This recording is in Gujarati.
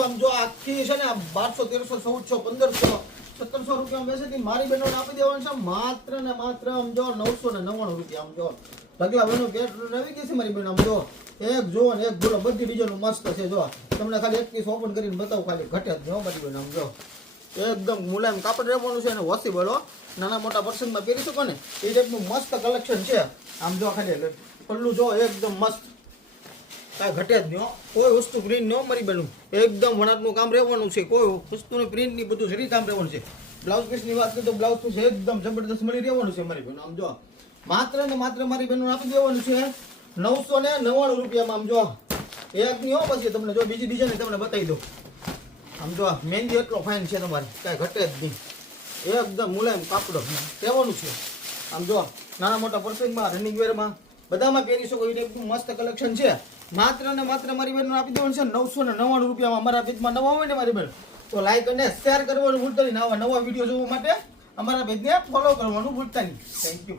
છો આમ જો આખી છે ને 1200 1300 1400 1500 1700 રૂપિયા વેચેતી મારી બહેનોને આપી દેવાનું છે માત્ર ને માત્ર આમ જો 999 રૂપિયા આમ જો ઢગલા બહેનો ગેટ નવી કે છે મારી બહેનો આમ જો એક જો ને એક બોલો બધી ડિઝાઇન મસ્ત છે જો તમને ખાલી એક પીસ ઓપન કરીને બતાવું ખાલી ઘટે જ ન મારી બહેનો આમ જો એકદમ મુલાયમ કાપડ રહેવાનું છે અને વોશેબલ હો નાના મોટા પર્સનમાં પહેરી શકો ને એ ટાઈપનું મસ્ત કલેક્શન છે આમ જો ખાલી પલ્લું જો એકદમ મસ્ત કાંઈ ઘટે જ નહીં કોઈ વસ્તુ પ્રિન્ટ ન મરી બનવું એકદમ વણાટનું કામ રહેવાનું છે કોઈ વસ્તુનું પ્રિન્ટ નહીં બધું સરી કામ રહેવાનું છે બ્લાઉઝ પીસની વાત કરીએ તો બ્લાઉઝ પીસ એકદમ જબરદસ્ત મળી રહેવાનું છે મારી બહેનો આમ જો માત્ર ને માત્ર મારી બહેનો આપી દેવાનું છે 999 રૂપિયામાં આમ જો એક નહીં હો પછી તમને જો બીજી ડિઝાઇન તમને બતાવી દઉં આમ જો મહેંદી એટલો ફાઇન છે તમારે કાંઈ ઘટે જ નહીં એકદમ મુલાયમ કાપડ કહેવાનું છે આમ જો નાના મોટા પર્સનમાં રનિંગ વેરમાં બધામાં પહેરી શકો એ એકદમ મસ્ત કલેક્શન છે માત્ર ને માત્ર મારી બહેનને આપી દેવાનું છે 999 રૂપિયામાં અમારા પેજમાં નવા હોય ને મારી બહેન તો લાઈક અને શેર કરવાનું ભૂલતા નહીં નવા વિડીયો જોવા માટે અમારા પેજને ફોલો કરવાનું ભૂલતા નહીં થેન્ક યુ